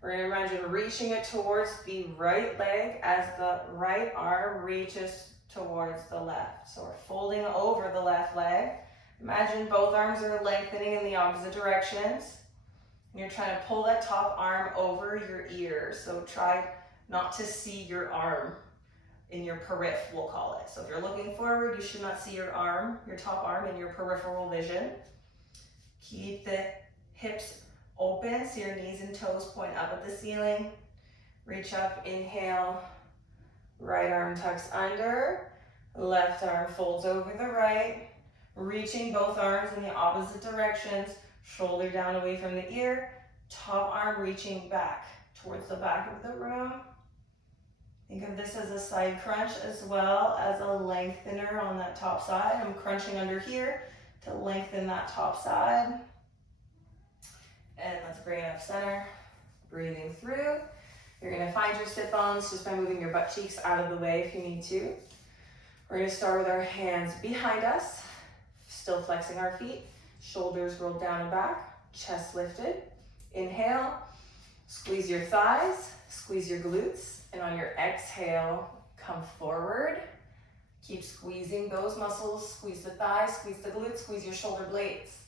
We're gonna imagine reaching it towards the right leg as the right arm reaches towards the left. So we're folding over the left leg. Imagine both arms are lengthening in the opposite directions. And you're trying to pull that top arm over your ear. So try not to see your arm in your peripheral, we'll call it. So if you're looking forward, you should not see your arm, your top arm in your peripheral vision. Keep the hips open so your knees and toes point up at the ceiling. Reach up, inhale. Right arm tucks under. Left arm folds over the right. Reaching both arms in the opposite directions. Shoulder down away from the ear. Top arm reaching back towards the back of the room. Think of this as a side crunch as well as a lengthener on that top side. I'm crunching under here to lengthen that top side. And let's bring it up center. Breathing through. You're gonna find your sit bones just by moving your butt cheeks out of the way if you need to. We're gonna start with our hands behind us, still flexing our feet, shoulders rolled down and back, chest lifted. Inhale, squeeze your thighs, squeeze your glutes, and on your exhale, come forward. Keep squeezing those muscles, squeeze the thighs, squeeze the glutes, squeeze your shoulder blades.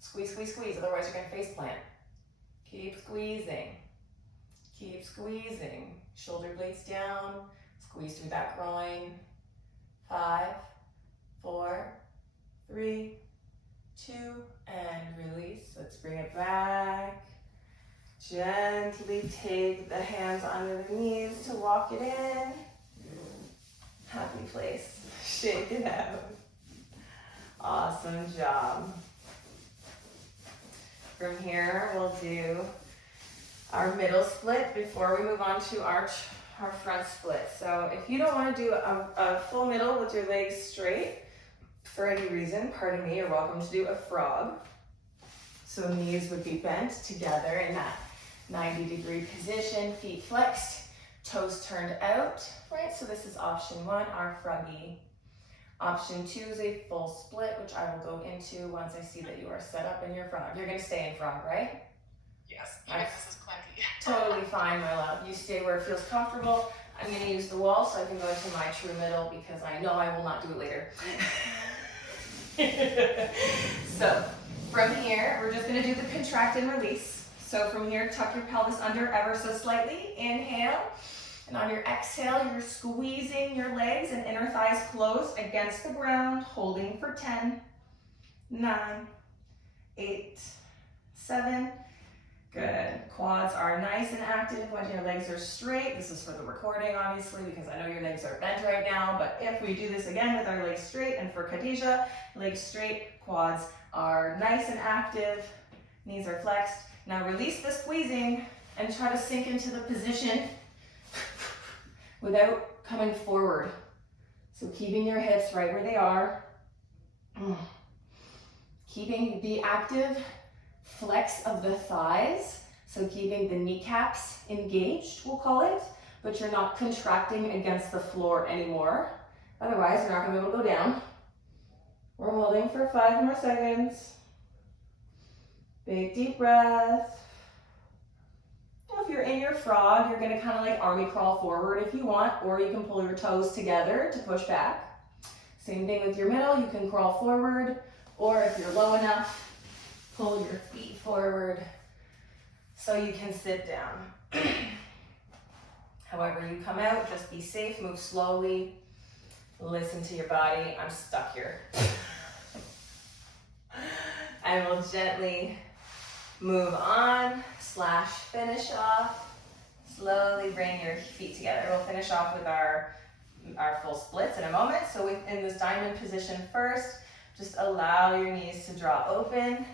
Squeeze, squeeze, squeeze, otherwise you're gonna face plant. Keep squeezing. Keep squeezing. Shoulder blades down. Squeeze through that groin. 5, 4, 3, 2, and release. Let's bring it back. Gently take the hands under the knees to walk it in. Happy place. Shake it out. Awesome job. From here, we'll do our middle split before we move on to our front split. So if you don't want to do a full middle with your legs straight, for any reason, pardon me, you're welcome to do a frog. So knees would be bent together in that 90-degree position, feet flexed, toes turned out, right? So this is option 1, our froggy. Option 2 is a full split, which I will go into once I see that you are set up in your frog. You're gonna stay in frog, right? Yes, even if this is plenty. Totally fine, my love. You stay where it feels comfortable. I'm gonna use the wall so I can go into my true middle because I know I will not do it later. So from here, we're just gonna do the contract and release. So from here, tuck your pelvis under ever so slightly. Inhale. And on your exhale, you're squeezing your legs and inner thighs close against the ground, holding for 10, 9, 8, 7. Good. Quads are nice and active when your legs are straight. This is for the recording, obviously, because I know your legs are bent right now. But if we do this again with our legs straight, and for Khadija, legs straight, quads are nice and active, knees are flexed. Now release the squeezing and try to sink into the position without coming forward. So keeping your hips right where they are. Keeping the active flex of the thighs. So keeping the kneecaps engaged, we'll call it, but you're not contracting against the floor anymore. Otherwise, you're not gonna be able to go down. We're holding for 5 more seconds. Big deep breath. If you're in your frog, you're gonna kind of like army crawl forward if you want, or you can pull your toes together to push back. Same thing with your middle, you can crawl forward, or if you're low enough, pull your feet forward so you can sit down. However you come out, just be safe, move slowly, listen to your body. I'm stuck here. I will gently move on / finish off. Slowly bring your feet together. We'll finish off with our full splits in a moment. So in this diamond position first, just allow your knees to draw open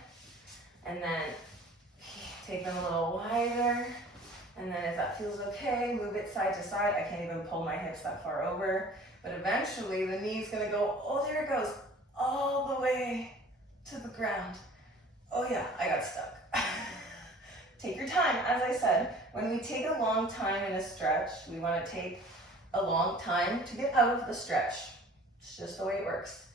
and then take them a little wider. And then if that feels okay, move it side to side. I can't even pull my hips that far over, but eventually the knee's gonna go, oh, there it goes, all the way to the ground. Oh yeah, I got stuck. Take your time. As I said, when we take a long time in a stretch, we want to take a long time to get out of the stretch. It's just the way it works.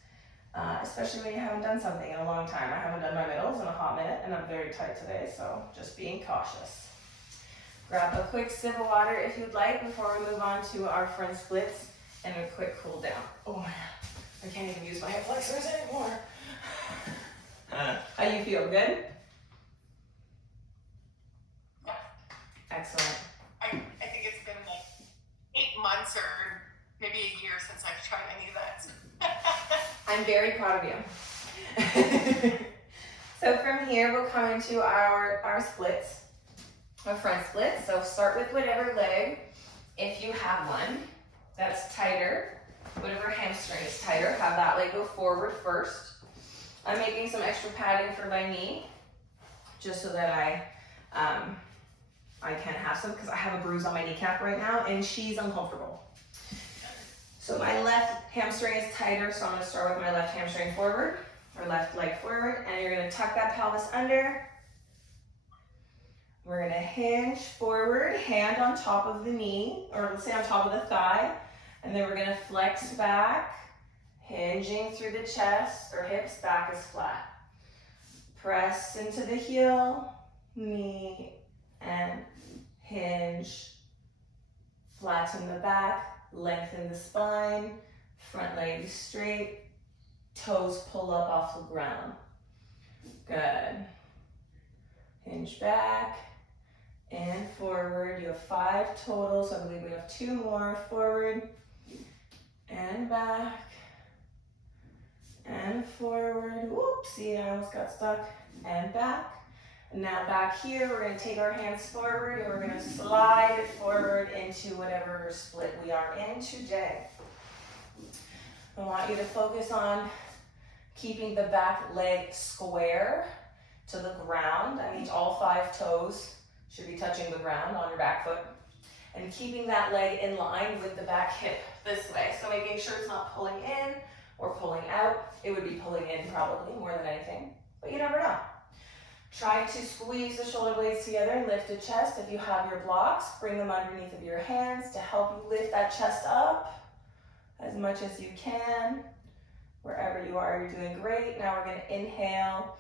especially when you haven't done something in a long time. I haven't done my middles in a hot minute, and I'm very tight today, so just being cautious. Grab a quick sip of water if you'd like before we move on to our front splits and a quick cool down. Oh my God, I can't even use my hip flexors anymore. How you feel? Good? Yeah. Excellent. I think it's been like 8 months or maybe a year since I've tried any of that. I'm very proud of you. So from here, we'll come into our splits, our front splits. So start with whatever leg, if you have one, that's tighter. Whatever hamstring is tighter, have that leg go forward first. I'm making some extra padding for my knee, just so that I can have some, because I have a bruise on my kneecap right now, and she's uncomfortable. So my left hamstring is tighter, so I'm going to start with my left hamstring forward, or left leg forward, and you're going to tuck that pelvis under. We're going to hinge forward, hand on top of the knee, or let's say on top of the thigh, and then we're going to flex back, hinging through the chest or hips, back is flat. Press into the heel, knee, and hinge. Flatten the back, lengthen the spine, front leg straight, toes pull up off the ground. Good. Hinge back and forward. You have 5 total, so I believe we have 2 more. Forward and back and forward. Whoopsie, I almost got stuck. And back. And now back here, we're going to take our hands forward and we're going to slide it forward into whatever split we are in today. I want you to focus on keeping the back leg square to the ground. That means all 5 toes should be touching the ground on your back foot. And keeping that leg in line with the back hip this way. So making sure it's not pulling in or pulling out. It would be pulling in probably more than anything, but you never know. Try to squeeze the shoulder blades together and lift the chest. If you have your blocks, bring them underneath of your hands to help you lift that chest up as much as you can. Wherever you are, you're doing great. Now we're going to inhale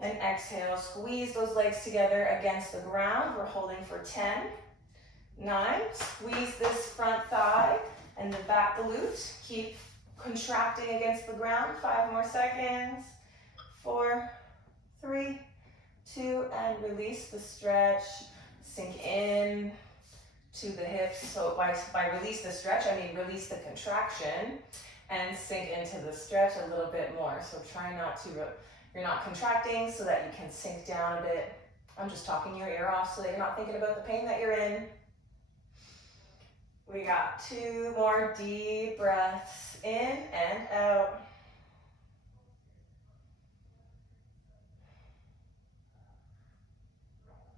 and exhale. Squeeze those legs together against the ground. We're holding for 10, 9. Squeeze this front thigh and the back glute. Keep contracting against the ground. 5 more seconds. 4, 3, 2, and release the stretch. Sink in to the hips. So by release the stretch, I mean release the contraction and sink into the stretch a little bit more. So try not to, you're not contracting so that you can sink down a bit. I'm just talking your ear off so that you're not thinking about the pain that you're in. We got 2 more deep breaths in and out.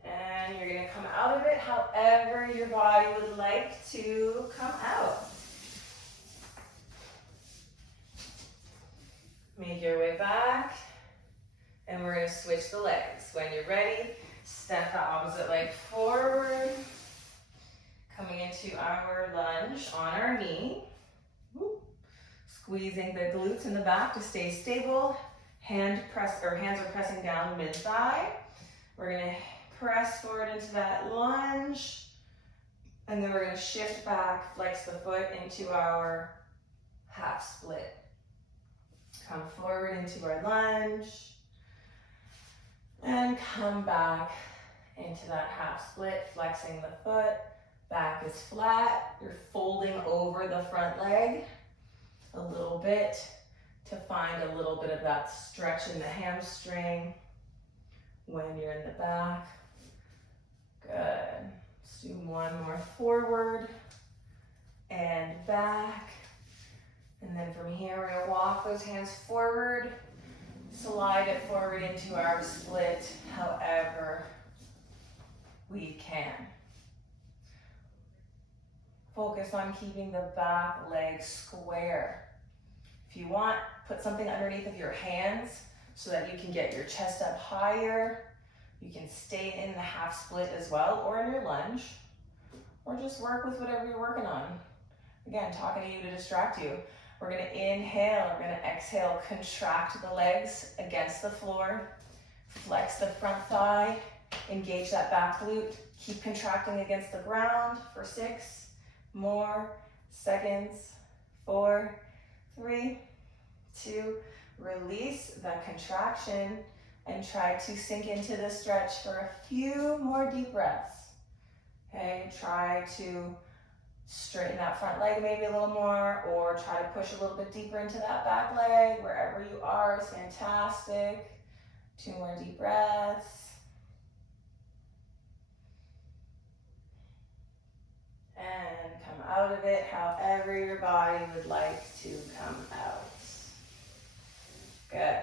And you're going to come out of it however your body would like to come out. Make your way back. And we're going to switch the legs. When you're ready, step the opposite leg forward. Coming into our lunge on our knee. Squeezing the glutes in the back to stay stable. Hands are pressing down mid-thigh. We're going to press forward into that lunge, and then we're going to shift back, flex the foot into our half split. Come forward into our lunge, and come back into that half split, flexing the foot. Back is flat. You're folding over the front leg a little bit to find a little bit of that stretch in the hamstring when you're in the back. Good. Let's do 1 more forward and back. And then from here, we're going to walk those hands forward, slide it forward into our split however we can. Focus on keeping the back leg square. If you want, put something underneath of your hands so that you can get your chest up higher. You can stay in the half split as well, or in your lunge, or just work with whatever you're working on. Again, talking to you to distract you. We're gonna inhale, we're gonna exhale, contract the legs against the floor, flex the front thigh, engage that back glute, keep contracting against the ground for 6 more seconds, 4, 3, 2, release that contraction and try to sink into the stretch for a few more deep breaths. Okay, try to straighten that front leg maybe a little more, or try to push a little bit deeper into that back leg. Wherever you are is fantastic. 2 more deep breaths. And come out of it however your body would like to come out. Good.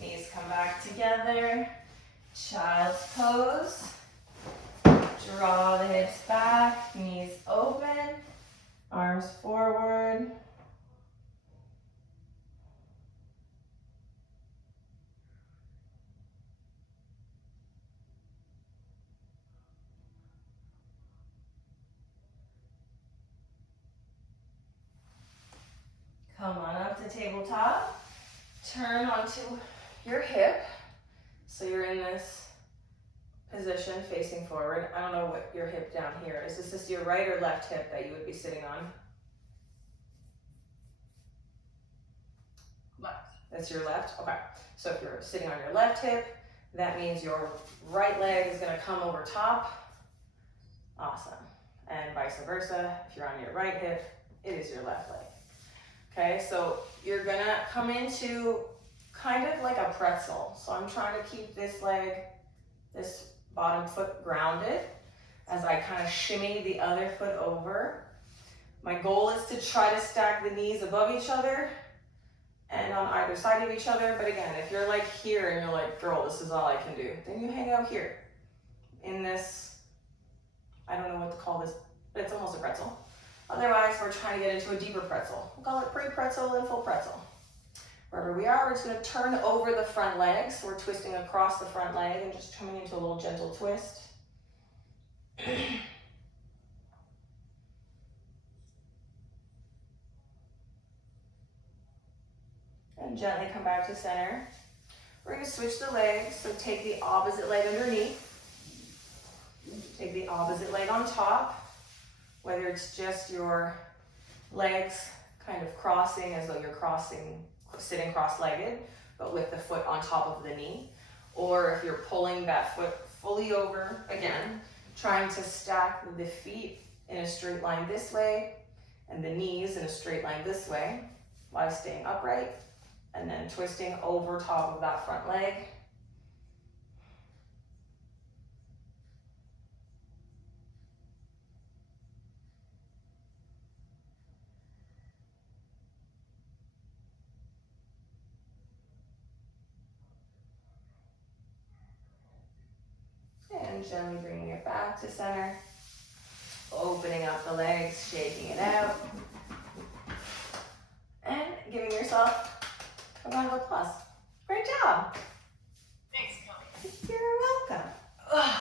Knees come back together. Child's pose. Draw the hips back, knees open, arms forward. Come on up to tabletop. Turn onto your hip. So you're in this position facing forward. I don't know what your hip down here is. Is this your right or left hip that you would be sitting on? Left. That's your left? Okay. So if you're sitting on your left hip, that means your right leg is gonna come over top. Awesome. And vice versa. If you're on your right hip, it is your left leg. Okay, so you're gonna come into kind of like a pretzel. So I'm trying to keep this leg, this bottom foot grounded as I kind of shimmy the other foot over. My goal is to try to stack the knees above each other and on either side of each other. But again, if you're like here and you're like, girl, this is all I can do, then you hang out here in this, I don't know what to call this, but it's almost a pretzel. Otherwise, we're trying to get into a deeper pretzel. We'll call it pre-pretzel and full pretzel. Wherever we are, we're just gonna turn over the front legs. We're twisting across the front leg and just coming into a little gentle twist. And gently come back to center. We're gonna switch the legs, so take the opposite leg underneath. Take the opposite leg on top, whether it's just your legs kind of crossing as though you're sitting cross-legged, but with the foot on top of the knee. Or if you're pulling that foot fully over, again, trying to stack the feet in a straight line this way and the knees in a straight line this way while staying upright, and then twisting over top of that front leg. And gently bringing it back to center. Opening up the legs, shaking it out. And giving yourself a round of applause. Great job. Thanks, Kelly. You're welcome. Ugh.